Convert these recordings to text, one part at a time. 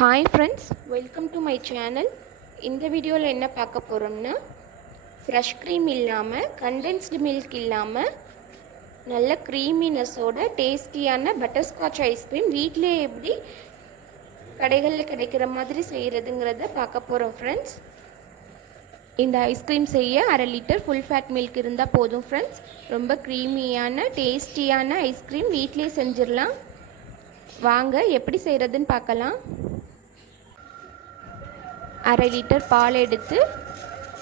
Hi friends, welcome to my channel. இந்த வீடியோவில் என்ன பார்க்க போகிறோம்னா, ஃப்ரெஷ் க்ரீம் இல்லாமல், கண்டென்ஸ்டு மில்க் இல்லாமல், நல்ல க்ரீமினஸோட டேஸ்டியான பட்டர்ஸ்காட்ச் ஐஸ்கிரீம் வீட்டிலே எப்படி கடைகளில் கிடைக்கிற மாதிரி செய்கிறதுங்கிறத பார்க்க போகிறோம் ஃப்ரெண்ட்ஸ். இந்த ஐஸ்கிரீம் செய்ய 1/2 லிட்டர் ஃபுல் ஃபேட் மில்க் இருந்தால் போதும் ஃப்ரெண்ட்ஸ். ரொம்ப க்ரீமியான டேஸ்டியான ஐஸ்கிரீம் வீட்டிலே செஞ்சிடலாம். வாங்க எப்படி செய்கிறதுன்னு பார்க்கலாம். 1/2 லிட்டர் பால் எடுத்து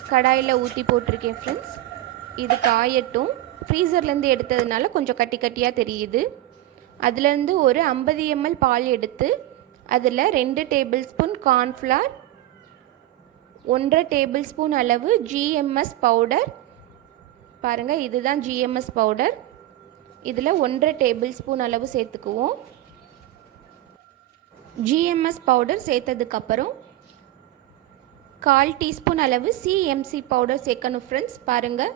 கடாயில் ஊற்றி போட்டிருக்கேன் ஃப்ரெண்ட்ஸ். இது காயட்டும். ஃப்ரீசர்லேருந்து எடுத்ததுனால கொஞ்சம் கட்டி கட்டியாக தெரியுது. அதுலேருந்து ஒரு 50 ml பால் எடுத்து அதில் 2 table spoon cornflour, 1.5 table spoon அளவு G.M.S பவுடர். பாருங்கள், இதுதான் G.M.S பவுடர். இதில் 1.5 டேபிள் ஸ்பூன் அளவு சேர்த்துக்குவோம். G.M.S பவுடர் சேர்த்ததுக்கப்புறம் 1/4 டீஸ்பூன் அளவு C.M.C பவுடர் சேர்க்கணும் ஃப்ரெண்ட்ஸ். பாருங்கள்,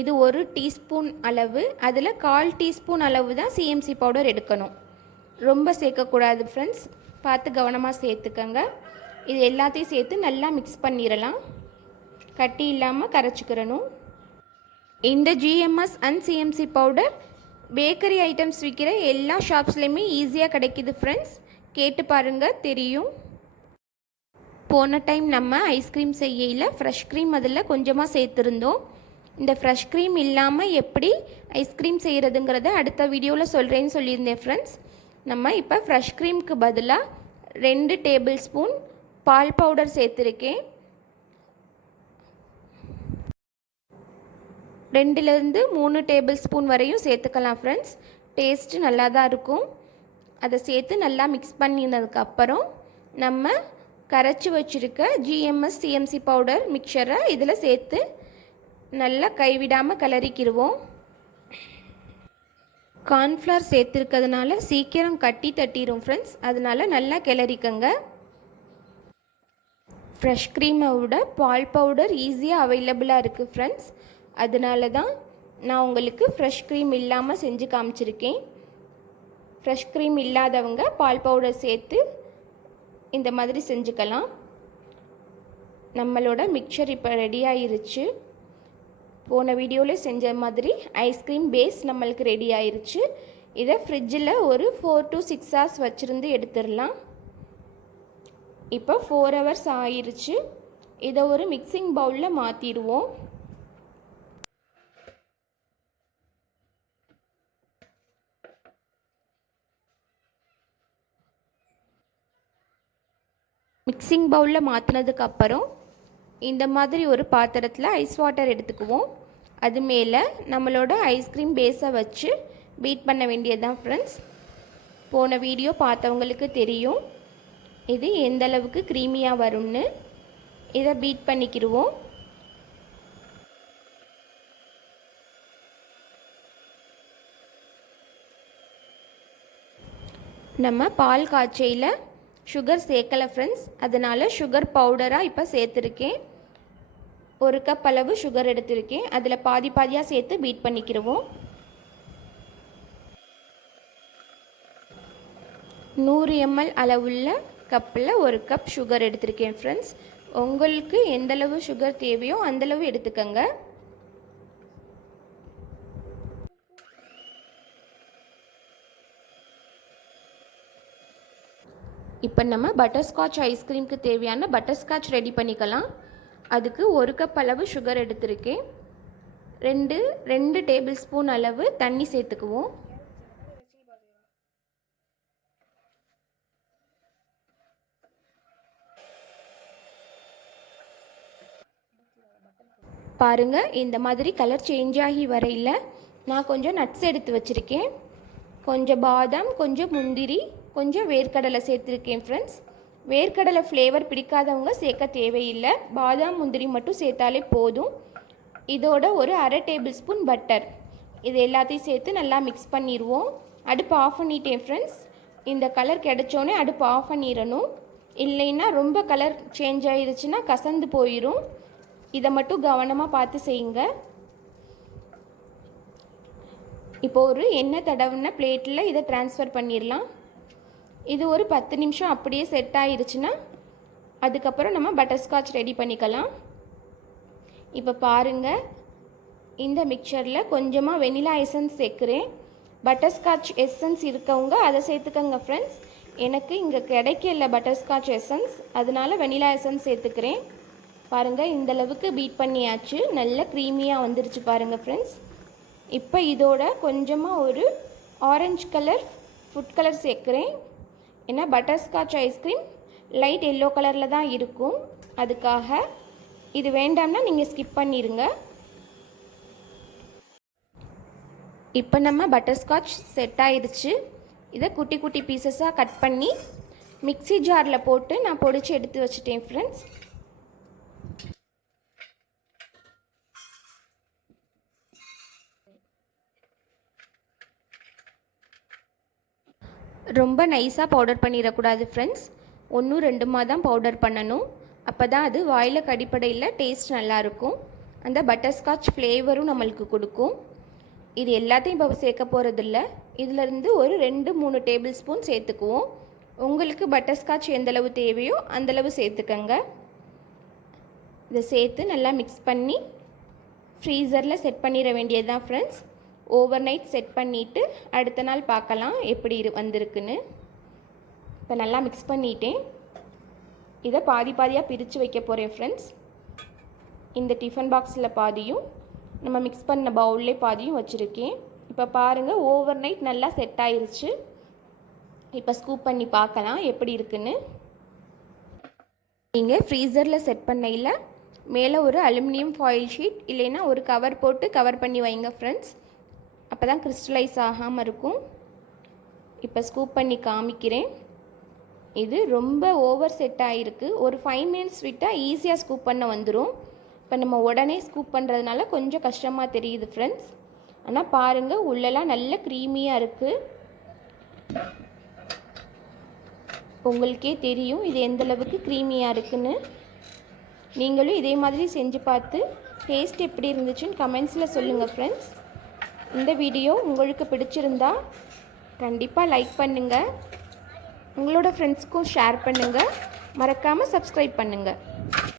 இது 1 டீஸ்பூன் அளவு, அதில் 1/4 டீஸ்பூன் அளவு தான் C.M.C பவுடர் எடுக்கணும். ரொம்ப சேர்க்கக்கூடாது ஃப்ரெண்ட்ஸ், பார்த்து கவனமாக சேர்த்துக்கங்க. இது எல்லாத்தையும் சேர்த்து நல்லா மிக்ஸ் பண்ணிடலாம். கட்டி இல்லாமல் கரைச்சிக்கிறணும். இந்த G.M.S and C.M.C powder bakery items விற்கிற எல்லா ஷாப்ஸ்லேயுமே ஈஸியாக கிடைக்கிது ஃப்ரெண்ட்ஸ். கேட்டு பாருங்கள், தெரியும். போன டைம் நம்ம ஐஸ்கிரீம் செய்யல ஃப்ரெஷ் க்ரீம் அதில் கொஞ்சமாக சேர்த்துருந்தோம். இந்த ஃப்ரெஷ் க்ரீம் இல்லாமல் எப்படி ஐஸ்கிரீம் செய்கிறதுங்கிறத அடுத்த வீடியோவில் சொல்கிறேன்னு சொல்லியிருந்தேன் ஃப்ரெண்ட்ஸ். நம்ம இப்போ ஃப்ரெஷ் க்ரீமுக்கு பதிலாக 2 டேபிள் ஸ்பூன் பால் பவுடர் சேர்த்துருக்கேன். 2லேருந்து 3 டேபிள் ஸ்பூன் வரையும் சேர்த்துக்கலாம் ஃப்ரெண்ட்ஸ். டேஸ்ட்டு நல்லா தான் இருக்கும். அதை சேர்த்து நல்லா மிக்ஸ் பண்ணினதுக்கப்புறம் நம்ம கரைச்சி வச்சுருக்க G.M.S C.M.C பவுடர் மிக்சரை இதில் சேர்த்து நல்லா கைவிடாமல் கிளறிக்கிடுவோம். கார்ன்ஃப்ளவர் சேர்த்துருக்கிறதுனால சீக்கிரம் கட்டி தட்டிடும் ஃப்ரெண்ட்ஸ். அதனால் நல்லா கிளறிக்கங்க. ஃப்ரெஷ் க்ரீமை விட பால் பவுடர் ஈஸியாக அவைலபிளாக இருக்குது ஃப்ரெண்ட்ஸ். அதனால தான் நான் உங்களுக்கு ஃப்ரெஷ் க்ரீம் இல்லாமல் செஞ்சு காமிச்சிருக்கேன். ஃப்ரெஷ் க்ரீம் இல்லாதவங்க பால் பவுடர் சேர்த்து இந்த மாதிரி செஞ்சுக்கலாம். நம்மளோட மிக்சர் இப்போ ரெடி ஆயிருச்சு. போன வீடியோவில் செஞ்ச மாதிரி ஐஸ்கிரீம் பேஸ் நம்மளுக்கு ரெடி ஆயிருச்சு. இதை ஃப்ரிட்ஜில் ஒரு 4 to 6 hours வச்சுருந்து எடுத்துடலாம். இப்போ 4 hours ஆயிருச்சு. இதை ஒரு மிக்சிங் பவுலில் மாற்றிடுவோம். மிக்சிங் பவுலில் மாற்றினதுக்கப்புறம் இந்த மாதிரி ஒரு பாத்திரத்தில் ஐஸ் வாட்டர் எடுத்துக்குவோம். அது மேலே நம்மளோட ஐஸ்கிரீம் பேஸை வச்சு பீட் பண்ண வேண்டியதுதான் ஃப்ரெண்ட்ஸ். போன வீடியோ பார்த்தவங்களுக்கு தெரியும் இது எந்த அளவுக்கு க்ரீமியாக வரும்னு. இதை பீட் பண்ணிக்கிடுவோம். நம்ம பால் காய்ச்சையில் சுகர் சேர்க்கலை ஃப்ரெண்ட்ஸ். அதனால் சுகர் பவுடராக இப்போ சேர்த்துருக்கேன். 1 கப் அளவு சுகர் எடுத்திருக்கேன். அதில் பாதி பாதியாக சேர்த்து பீட் பண்ணிக்கிடுவோம். 100 ml அளவுள்ள கப்பில் 1 கப் சுகர் எடுத்திருக்கேன் ஃப்ரெண்ட்ஸ். உங்களுக்கு எந்தளவு சுகர் தேவையோ அந்தளவு எடுத்துக்கங்க. இப்போ நம்ம பட்டர்ஸ்காட்ச் ஐஸ்கிரீமுக்கு தேவையான பட்டர்ஸ்காட்ச் ரெடி பண்ணிக்கலாம். அதுக்கு 1 கப் அளவு சுகர் எடுத்திருக்கேன். 2 டேபிள் ஸ்பூன் அளவு தண்ணி சேர்த்துக்குவோம். பாருங்கள், இந்த மாதிரி கலர் சேஞ்ச் ஆகி வரையில் நான் கொஞ்சம் நட்ஸ் எடுத்து வச்சுருக்கேன். கொஞ்சம் பாதாம், கொஞ்சம் முந்திரி, கொஞ்சம் வேர்க்கடலை சேர்த்துருக்கேன் ஃப்ரெண்ட்ஸ். வேர்க்கடலை ஃப்ளேவர் பிடிக்காதவங்க சேர்க்க தேவையில்லை. பாதாம் முந்திரி மட்டும் சேர்த்தாலே போதும். இதோட ஒரு 1/2 டேபிள் ஸ்பூன் பட்டர். இது எல்லாத்தையும் சேர்த்து நல்லா மிக்ஸ் பண்ணிடுவோம். அடுப்பு ஆஃப் பண்ணிட்டேன் ஃப்ரெண்ட்ஸ். இந்த கலர் கிடைச்சோன்னே அடுப்பு ஆஃப் பண்ணிடணும். இல்லைன்னா ரொம்ப கலர் சேஞ்ச் ஆகிருச்சுன்னா கசந்து போயிடும். இதை மட்டும் கவனமாக பார்த்து செய்யுங்க. இப்போ ஒரு எண்ணெய் தடவின பிளேட்டில் இதை ட்ரான்ஸ்ஃபர் பண்ணிடலாம். இது ஒரு 10 நிமிஷம் அப்படியே செட் ஆயிடுச்சுன்னா அதுக்கப்புறம் நம்ம பட்டர்ஸ்காட்ச் ரெடி பண்ணிக்கலாம். இப்போ பாருங்கள், இந்த மிக்சரில் கொஞ்சமாக வெனிலா எசன்ஸ் சேர்க்குறேன். பட்டர்ஸ்காட்ச் எசன்ஸ் இருக்கவங்க அதை சேர்த்துக்கங்க ஃப்ரெண்ட்ஸ். எனக்கு இங்கே கிடைக்கல பட்டர்ஸ்காட்ச் எசன்ஸ், அதனால வெனிலா எசன்ஸ் சேர்த்துக்கிறேன். பாருங்கள், இந்தளவுக்கு பீட் பண்ணியாச்சு, நல்ல க்ரீமியாக வந்துருச்சு பாருங்கள் ஃப்ரெண்ட்ஸ். இப்போ இதோட கொஞ்சமாக ஒரு ஆரஞ்சு கலர் ஃபுட் கலர் சேர்க்குறேன். ஏன்னா பட்டர்ஸ்காட்ச் ஐஸ்கிரீம் லைட் எல்லோ கலரில் தான் இருக்கும், அதுக்காக. இது வேண்டாம்னா நீங்கள் ஸ்கிப் பண்ணிடுங்க. இப்போ நம்ம பட்டர்ஸ்காட்ச் செட் ஆயிடுச்சு. இதை குட்டி குட்டி பீசஸாக கட் பண்ணி மிக்ஸி ஜாரில் போட்டு நான் பொடிச்சு எடுத்து வச்சுட்டேன் ஃப்ரெண்ட்ஸ். ரொம்ப நைஸாக பவுடர் பண்ணிடக்கூடாது ஃப்ரெண்ட்ஸ், 1-2 தான் பவுடர் பண்ணணும். அப்போ தான் அது வாயில் கடிப்படையில் டேஸ்ட் நல்லாயிருக்கும், அந்த பட்டர்ஸ்காட்ச் ஃப்ளேவரும் நம்மளுக்கு கொடுக்கும். இது எல்லாத்தையும் இப்போ சேர்க்க போகிறதில்ல, இதிலேருந்து ஒரு 2-3 டேபிள் ஸ்பூன் சேர்த்துக்குவோம். உங்களுக்கு பட்டர்ஸ்காட்ச் எந்தளவு தேவையோ அந்தளவு சேர்த்துக்கங்க. இதை சேர்த்து நல்லா மிக்ஸ் பண்ணி ஃப்ரீசரில் செட் பண்ணிட வேண்டியது தான் ஃப்ரெண்ட்ஸ். ஓவர் நைட் செட் பண்ணிவிட்டு அடுத்த நாள் பார்க்கலாம் எப்படி வந்திருக்குன்னு. இப்போ நல்லா மிக்ஸ் பண்ணிட்டேன். இதை பாதி பாதியாக பிரித்து வைக்க போகிறேன் ஃப்ரெண்ட்ஸ். இந்த டிஃபன் பாக்ஸில் பாதியும் நம்ம மிக்ஸ் பண்ண பவுல்லே பாதியும் வச்சுருக்கேன். இப்போ பாருங்கள், ஓவர் நைட் நல்லா செட் ஆயிருச்சு. இப்போ ஸ்கூப் பண்ணி பார்க்கலாம் எப்படி இருக்குன்னு. நீங்கள் ஃப்ரீசரில் செட் பண்ணையில் மேலே ஒரு அலுமினியம் ஃபாயில் ஷீட் இல்லைன்னா ஒரு கவர் போட்டு கவர் பண்ணி வைங்க ஃப்ரெண்ட்ஸ். அப்போ தான் கிறிஸ்டலைஸ் ஆகாமல் இருக்கும். இப்போ ஸ்கூப் பண்ணி காமிக்கிறேன். இது ரொம்ப ஓவர் செட் ஆகிருக்கு. ஒரு 5 மினிட்ஸ் விட்டால் ஈஸியாக ஸ்கூப் பண்ண வந்துடும். இப்போ நம்ம உடனே ஸ்கூப் பண்ணுறதுனால கொஞ்சம் கஷ்டமாக தெரியுது ஃப்ரெண்ட்ஸ். ஆனால் பாருங்கள், உள்ளெல்லாம் நல்ல க்ரீமியாக இருக்குது. உங்களுக்கே தெரியும் இது எந்தளவுக்கு க்ரீமியாக இருக்குன்னு. நீங்களும் இதே மாதிரி செஞ்சு பார்த்து டேஸ்ட் எப்படி இருந்துச்சுன்னு கமெண்ட்ஸில் சொல்லுங்கள் ஃப்ரெண்ட்ஸ். இந்த வீடியோ உங்களுக்கு பிடிச்சிருந்தா கண்டிப்பாக லைக் பண்ணுங்கள், உங்களோட ஃப்ரெண்ட்ஸ்க்கும் ஷேர் பண்ணுங்கள், மறக்காமல் சப்ஸ்கிரைப் பண்ணுங்கள்.